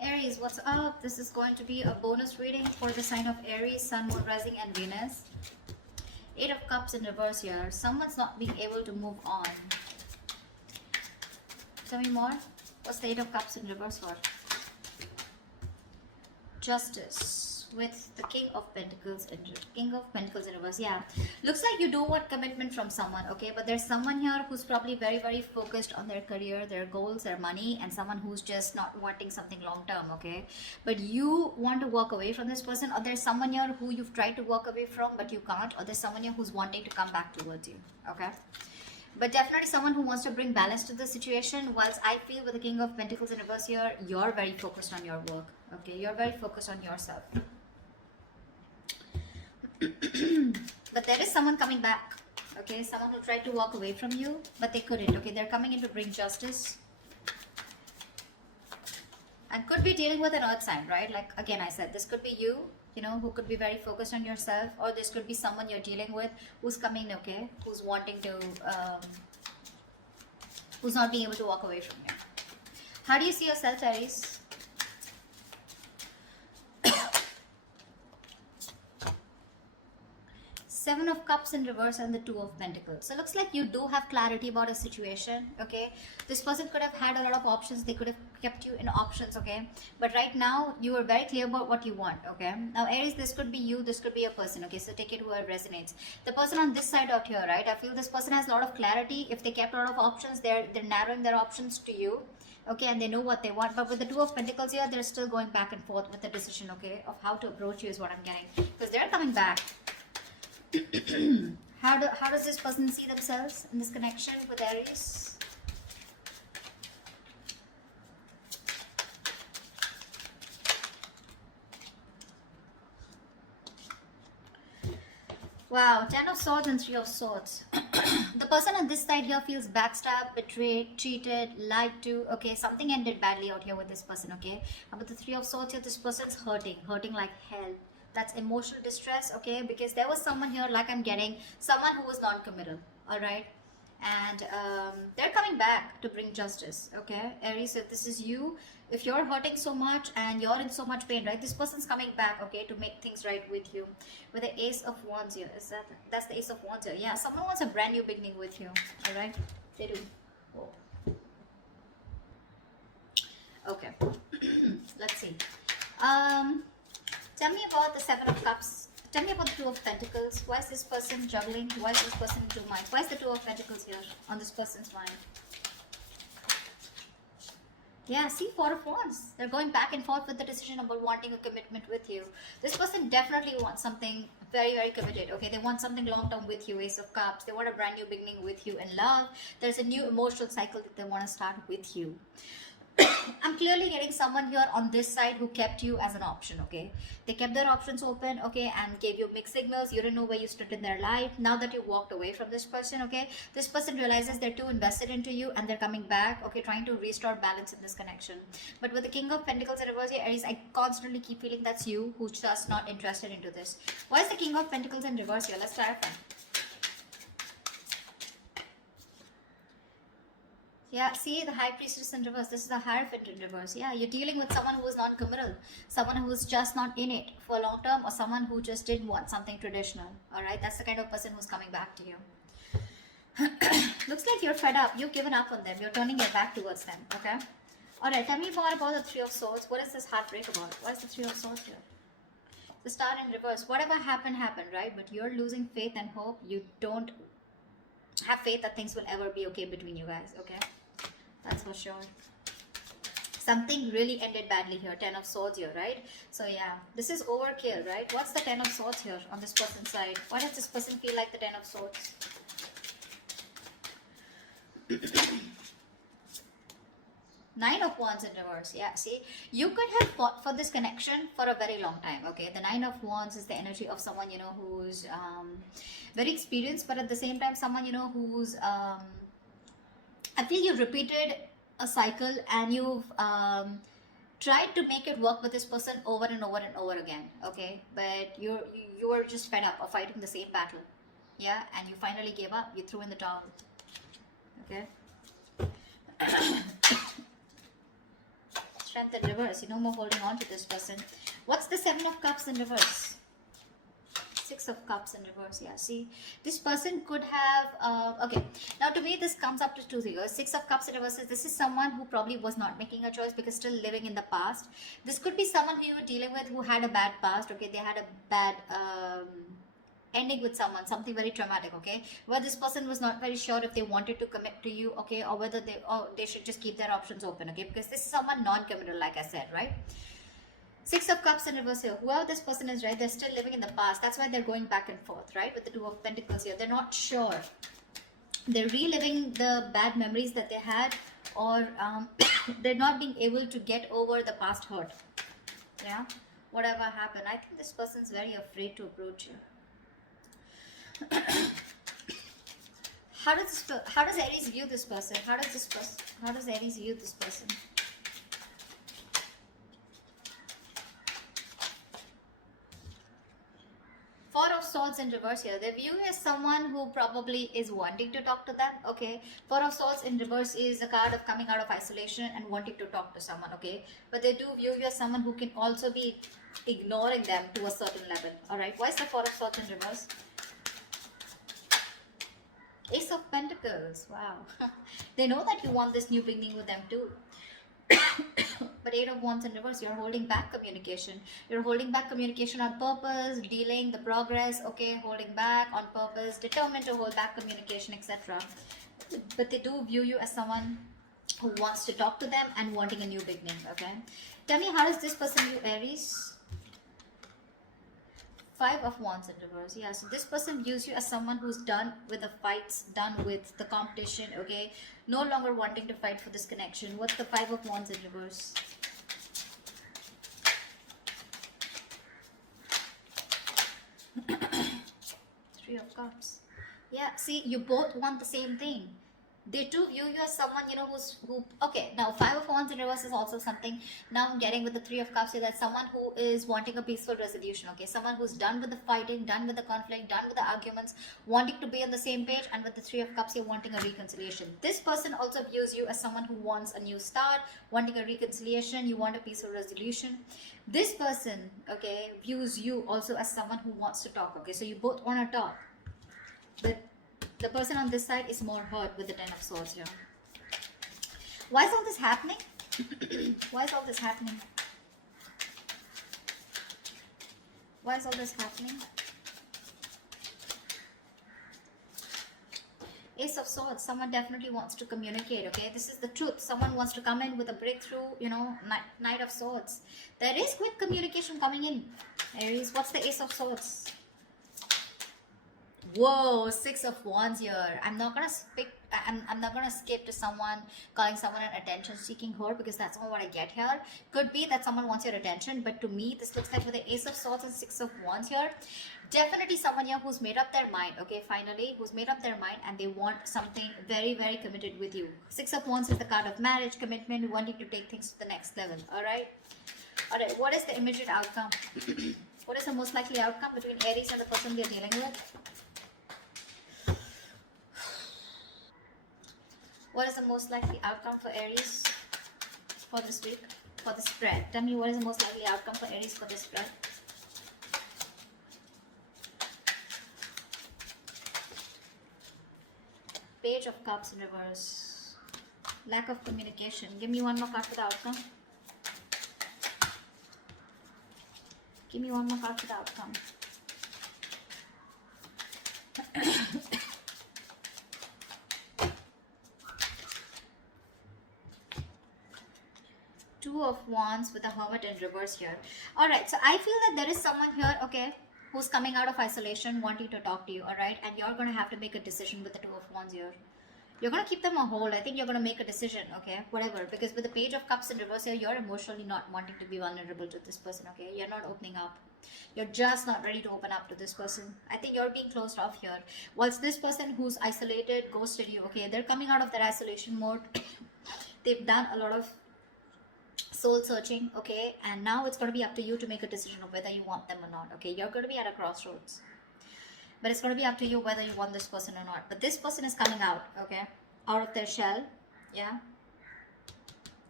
Aries, what's up? This is going to be a bonus reading for the sign of Aries, Sun, Moon, Rising, and Venus. Eight of Cups in reverse here. Someone's not being able to move on. Tell me more. What's the Eight of Cups in reverse for? Justice with the King of Pentacles in reverse. Yeah, looks like you do want commitment from someone, okay, but there's someone here who's probably very, very focused on their career, their goals, their money, and someone who's just not wanting something long term, okay, but you want to walk away from this person, or there's someone here who you've tried to walk away from but you can't, or there's someone here who's wanting to come back towards you, okay. But definitely someone who wants to bring balance to the situation. Whilst I feel with the King of Pentacles in reverse here, you're very focused on your work, okay, you're very focused on yourself. But there is someone coming back, okay, someone who tried to walk away from you but they couldn't, okay, they're coming in to bring justice, and could be dealing with an earth sign, right? Like again I said, this could be you, you know, who could be very focused on yourself, or this could be someone you're dealing with who's coming, okay, who's wanting to who's not being able to walk away from you. How do you see yourself, Aries? Seven of Cups in reverse and the Two of Pentacles. So it looks like you do have clarity about a situation, okay? This person could have had a lot of options. They could have kept you in options, okay? But right now, you are very clear about what you want, okay? Now, Aries, this could be you. This could be a person, okay? So take it where it resonates. The person on this side out here, right? I feel this person has a lot of clarity. If they kept a lot of options, they're narrowing their options to you, okay? And they know what they want. But with the Two of Pentacles here, they're still going back and forth with the decision, okay? Of how to approach you is what I'm getting. Because they're coming back. How does this person see themselves in this connection with Aries? Wow, Ten of Swords and Three of Swords. The person on this side here feels backstabbed, betrayed, cheated, lied to. Okay, something ended badly out here with this person, okay? But the Three of Swords here, this person's hurting like hell. That's emotional distress, okay, because there was someone here, like I'm getting someone who was non-committal, all right, and they're coming back to bring justice, okay. Aries, if this is you, if you're hurting so much and you're in so much pain, right, this person's coming back, okay, to make things right with you. With the Ace of Wands here, that's the Ace of Wands here. Yeah, someone wants a brand new beginning with you, all right, they do. Oh. Okay. Let's see. Tell me about the Seven of Cups. Tell me about the Two of Pentacles. Why is this person juggling? Why is this person in two minds? Why is the Two of Pentacles here on this person's mind? Yeah, see, Four of Wands. They're going back and forth with the decision about wanting a commitment with you. This person definitely wants something very, very committed. Okay, they want something long-term with you, Ace of Cups. They want a brand new beginning with you in love. There's a new emotional cycle that they want to start with you. I'm clearly getting someone here on this side who kept you as an option, okay? They kept their options open, okay, and gave you mixed signals. You didn't know where you stood in their life. Now that you walked away from this person, okay, this person realizes they're too invested into you and they're coming back, okay, trying to restore balance in this connection. But with the King of Pentacles in reverse here, Aries, I constantly keep feeling that's you who's just not interested into this. Why is the King of Pentacles in reverse here? Let's clarify. Yeah, see the High Priestess in reverse. This is the Hierophant in reverse. Yeah, you're dealing with someone who is non-committal, someone who is just not in it for long term, or someone who just didn't want something traditional. All right, that's the kind of person who's coming back to you. Looks like you're fed up. You've given up on them. You're turning your back towards them. Okay. All right. Tell me more about the Three of Swords. What is this heartbreak about? What is the Three of Swords here? The Star in reverse. Whatever happened, happened, right? But you're losing faith and hope. You don't have faith that things will ever be okay between you guys. Okay. That's for sure. Something really ended badly here. Ten of Swords here, right? So yeah, this is overkill, right? What's the Ten of Swords here on this person's side? Why does this person feel like the Ten of Swords? Nine of Wands in reverse. Yeah, see, you could have fought for this connection for a very long time, okay? The Nine of Wands is the energy of someone, you know, who's very experienced, but at the same time, someone, you know, who's I feel you've repeated a cycle and you've tried to make it work with this person over and over and over again, okay? But you were just fed up of fighting the same battle, yeah? And you finally gave up. You threw in the towel, okay? strength in reverse. No more holding on to this person. What's the 7 of Cups in reverse? 6 of Cups in reverse. Yeah, see, this person could have okay, now to me this comes up to 2 figures. 6 of Cups in reverse is, this is someone who probably was not making a choice because still living in the past. This could be someone who you were dealing with who had a bad past. Okay, they had a bad ending with someone, something very traumatic. Okay, where this person was not very sure if they wanted to commit to you, okay, or whether they should just keep their options open. Okay, because this is someone non-committal, like I said, right? 6 of Cups in reverse here. Whoever this person is, right, they're still living in the past. That's why they're going back and forth, right? With the 2 of Pentacles here. They're not sure. They're reliving the bad memories that they had, or they're not being able to get over the past hurt. Yeah? Whatever happened. I think this person's very afraid to approach you. How does Aries view this person? How does Aries view this person? 4 of Swords in reverse here. They view you as someone who probably is wanting to talk to them. Okay. 4 of Swords in reverse is a card of coming out of isolation and wanting to talk to someone. Okay. But they do view you as someone who can also be ignoring them to a certain level. Alright. Why is the 4 of Swords in reverse? Ace of Pentacles. Wow. They know that you want this new beginning with them too. But 8 of Wands in reverse, you're holding back communication. You're holding back communication on purpose, dealing the progress, okay, holding back on purpose, determined to hold back communication, etc. But they do view you as someone who wants to talk to them and wanting a new beginning, okay? Tell me, how does this person view Aries? 5 of Wands in reverse. Yeah, so this person views you as someone who's done with the fights, done with the competition, okay? No longer wanting to fight for this connection. What's the 5 of Wands in reverse? Three of Cups. Yeah, see, you both want the same thing. They too view you as someone, okay, now 5 of Wands in reverse is also something. Now I'm getting with the 3 of Cups here, that someone who is wanting a peaceful resolution, okay? Someone who's done with the fighting, done with the conflict, done with the arguments, wanting to be on the same page, and with the 3 of Cups, you're wanting a reconciliation. This person also views you as someone who wants a new start, wanting a reconciliation, you want a peaceful resolution. This person, okay, views you also as someone who wants to talk, okay? So you both want to talk. But the person on this side is more hurt with the 10 of Swords here. Why is all this happening? Why is all this happening? Why is all this happening? Ace of Swords. Someone definitely wants to communicate, okay? This is the truth. Someone wants to come in with a breakthrough, Knight of Swords. There is quick communication coming in. Aries, what's the Ace of Swords? Whoa, 6 of Wands here. I'm not gonna skip to someone calling someone an attention-seeking whore, because that's not what I get here. Could be that someone wants your attention, but to me, this looks like with the Ace of Swords and 6 of Wands here, definitely someone here who's made up their mind, okay, finally, who's made up their mind and they want something very, very committed with you. 6 of Wands is the card of marriage, commitment, wanting to take things to the next level, alright? Alright, what is the immediate outcome? What is the most likely outcome between Aries and the person they're dealing with? What is the most likely outcome for Aries for this week, for the spread? Tell me, what is the most likely outcome for Aries for this spread? Page of Cups in reverse. Lack of communication. Give me one more card for the outcome. Give me one more card for the outcome. Two of Wands with a Hermit in reverse here. Alright, so I feel that there is someone here, okay, who's coming out of isolation, wanting to talk to you, alright? And you're going to have to make a decision with the Two of Wands here. You're going to keep them on hold. I think you're going to make a decision, okay? Whatever. Because with the Page of Cups in reverse here, you're emotionally not wanting to be vulnerable to this person, okay? You're not opening up. You're just not ready to open up to this person. I think you're being closed off here. Whilst this person who's isolated, ghosted you, okay? They're coming out of their isolation mode. They've done a lot of soul searching, okay, and now it's going to be up to you to make a decision of whether you want them or not, okay? You're going to be at a crossroads, but it's going to be up to you whether you want this person or not. But this person is coming out, okay, out of their shell, yeah,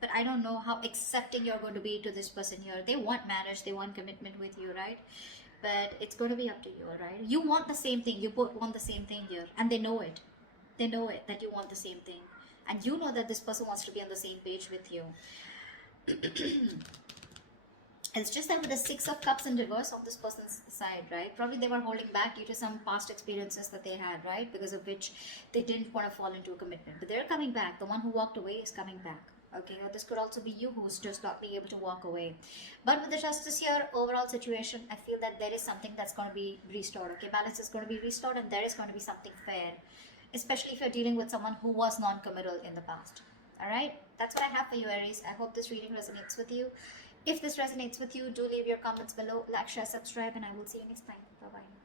but I don't know how accepting you're going to be to this person here. They want marriage, they want commitment with you, right? But it's going to be up to you, all right? You want the same thing. You both want the same thing here, and they know it. They know it that you want the same thing, and you know that this person wants to be on the same page with you. It's just that with the Six of Cups in reverse on this person's side, right? Probably they were holding back due to some past experiences that they had, right? Because of which they didn't want to fall into a commitment. But they're coming back. The one who walked away is coming back. Okay, or this could also be you who's just not being able to walk away. But with the Justice here, overall situation, I feel that there is something that's going to be restored. Okay, balance is going to be restored, and there is going to be something fair, especially if you're dealing with someone who was non-committal in the past. All right, that's what I have for you, Aries. I hope this reading resonates with you. If this resonates with you, do leave your comments below, like, share, subscribe, and I will see you next time. Bye bye.